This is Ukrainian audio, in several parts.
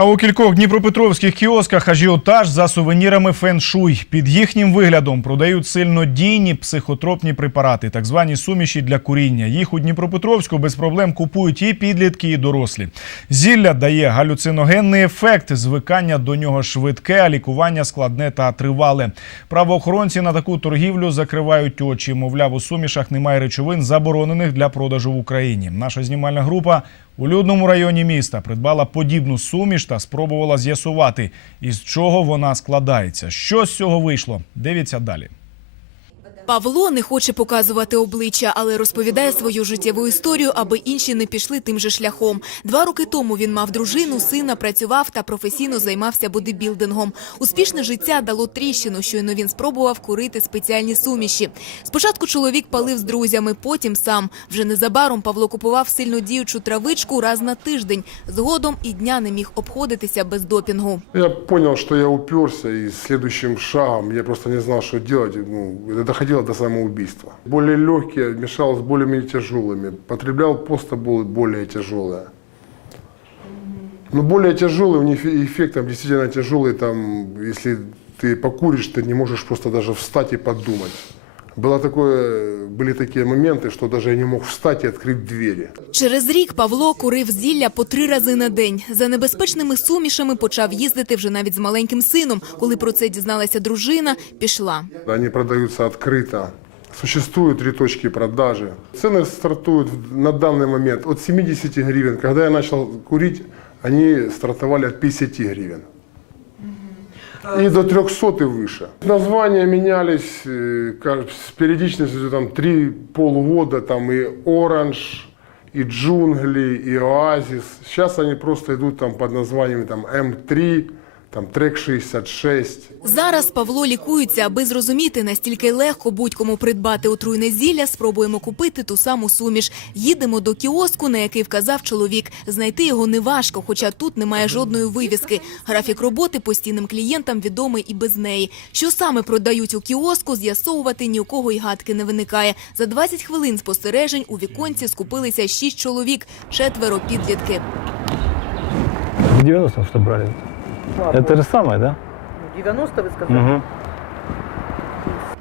А у кількох дніпропетровських кіосках ажіотаж за сувенірами феншуй. Під їхнім виглядом продають сильнодійні психотропні препарати, так звані суміші для куріння. Їх у Дніпропетровську без проблем купують і підлітки, і дорослі. Зілля дає галюциногенний ефект, звикання до нього швидке, а лікування складне та тривале. Правоохоронці на таку торгівлю закривають очі. Мовляв, у сумішах немає речовин, заборонених для продажу в Україні. Наша знімальна група у людному районі міста придбала подібну суміш та спробувала з'ясувати, із чого вона складається. Що з цього вийшло? Дивіться далі. Павло не хоче показувати обличчя, але розповідає свою життєву історію, аби інші не пішли тим же шляхом. Два роки тому він мав дружину, сина, працював та професійно займався бодибілдингом. Успішне життя дало тріщину, щойно він спробував курити спеціальні суміші. Спочатку чоловік палив з друзями, потім сам. Вже незабаром Павло купував сильнодіючу травичку раз на тиждень. Згодом і дня не міг обходитися без допінгу. Я понял, что я уперся, и следующим шагом я просто не знал, что делать. Ну, это доходило до самоубийства. Более легкие мешал с более тяжелыми. Потреблял постоболы более тяжелые. Но более тяжелый, у них эффект там действительно тяжелый. Там, если ты покуришь, ты не можешь просто даже встать и подумать. Было такое, были такие моменты, что даже я не мог встать и открыть двери. Через рік Павло курив зілля по три рази на день. За небезпечними сумішами почав їздити вже навіть з маленьким сином. Коли про це дізналася дружина, пішла. Они продаются открыто. Существуют три точки продажи. Цены стартуют в- на данный момент от 70 гривен. Когда я начал курить, они стартовали от 50 гривен. И до 300 и выше. Названия менялись э, с периодичностью там, 3 полгода. Там и оранж, и джунгли, и оазис. Сейчас они просто идут там под названиями там, М3, там, трек 66. Зараз Павло лікується, аби зрозуміти, настільки легко будь-кому придбати отруйне зілля, спробуємо купити ту саму суміш. Їдемо до кіоску, на який вказав чоловік. Знайти його неважко, хоча тут немає жодної вивіски. Графік роботи постійним клієнтам відомий і без неї. Що саме продають у кіоску, з'ясовувати ні у кого й гадки не виникає. За 20 хвилин спостережень у віконці скупилися шість чоловік, четверо підлітки. В 90-м что брали? Это же самое, да? 90 вы сказали? Угу.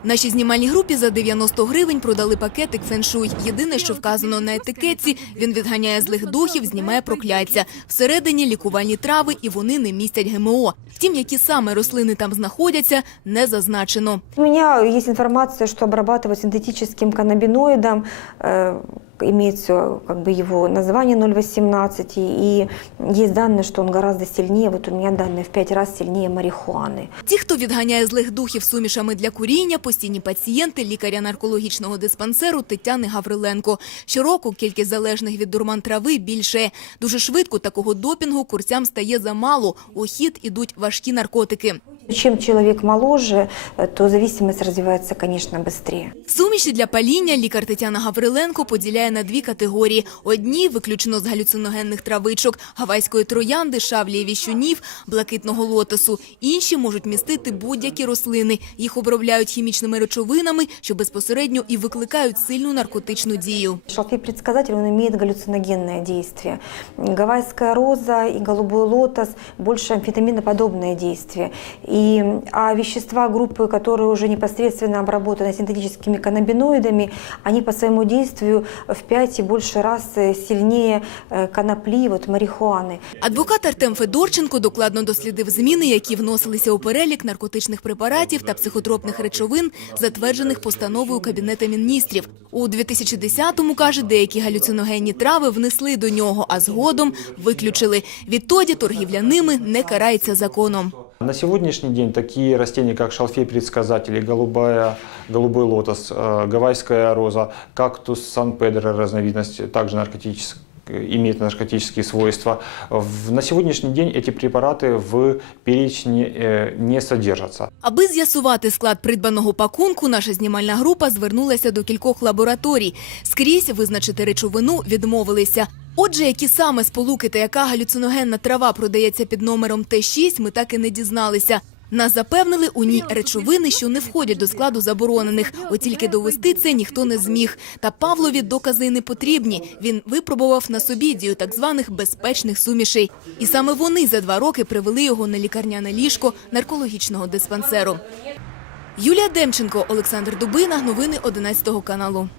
Нашій знімальній групі за 90 гривень продали пакетик феншуй. Єдине, що вказано на етикетці, він відганяє злих духів, знімає прокляття. Всередині лікувальні трави, і вони не містять ГМО. Втім, які саме рослини там знаходяться, не зазначено. У меня есть информация, что обрабатывать синтетическим каннабиноидом, э, имеет все как бы его название 0,18, и есть данные, что он гораздо сильнее, вот у меня данные в 5 раз сильнее марихуаны. Ті, хто відганяє злих духів сумішами для куріння, постійні пацієнти лікаря наркологічного диспансеру Тетяни Гавриленко. Щороку кількість залежних від дурман трави більше. Дуже швидко такого допінгу курцям стає замало. У хід ідуть важкі наркотики. Чем человек моложе, э, то зависимость развивается, конечно, быстрее. Суміші для паління лікар Тетяна Гавриленко поділяє на дві категорії. Одні виключно з галюциногенних травичок, гавайської троянди, шавлії віщунів, блакитного лотосу. Інші можуть містити будь-які рослини. Їх обробляють хімічними речовинами, що безпосередньо і викликають сильну наркотичну дію. Шалфей-предсказатель, он имеет галлюциногенное действие. Гавайская роза и голубой лотос больше амфетаминоподобное действие. И, а вещества группы, которые уже непосредственно обработаны синтетическими каннабиноидами, они по своему действию в 5 и больше раз э, сильнее э, конопли, вот марихуаны. Адвокат Артем Федорченко докладно дослідив зміни, які вносилися у перелік наркотичних препаратів та психотропних речовин, затверджених постановою Кабінету міністрів. У 2010-му, каже, деякі галюциногенні трави внесли до нього, а згодом виключили. Відтоді торгівля ними не карається законом. На сегодняшний день такие растения, как шалфей-предсказатель, голубая, голубой лотос, э, гавайская роза, кактус Сан-Педро, разновидность, также наркотическая имеет наркотические свойства. В- На сегодняшний день эти препараты в перечне э, не содержатся. Аби з'ясувати склад придбаного пакунку, наша знімальна група звернулася до кількох лабораторій. Скрізь визначити речовину відмовилися. Отже, які саме сполуки та яка галюциногенна трава продається під номером Т6, ми так і не дізналися. Нас запевнили, у ній речовини, що не входять до складу заборонених. От тільки довести це ніхто не зміг. Та Павлові докази не потрібні. Він випробував на собі дію так званих безпечних сумішей. І саме вони за два роки привели його на лікарняне ліжко наркологічного диспансеру. Юлія Демченко, Олександр Дубина. Новини 11 каналу.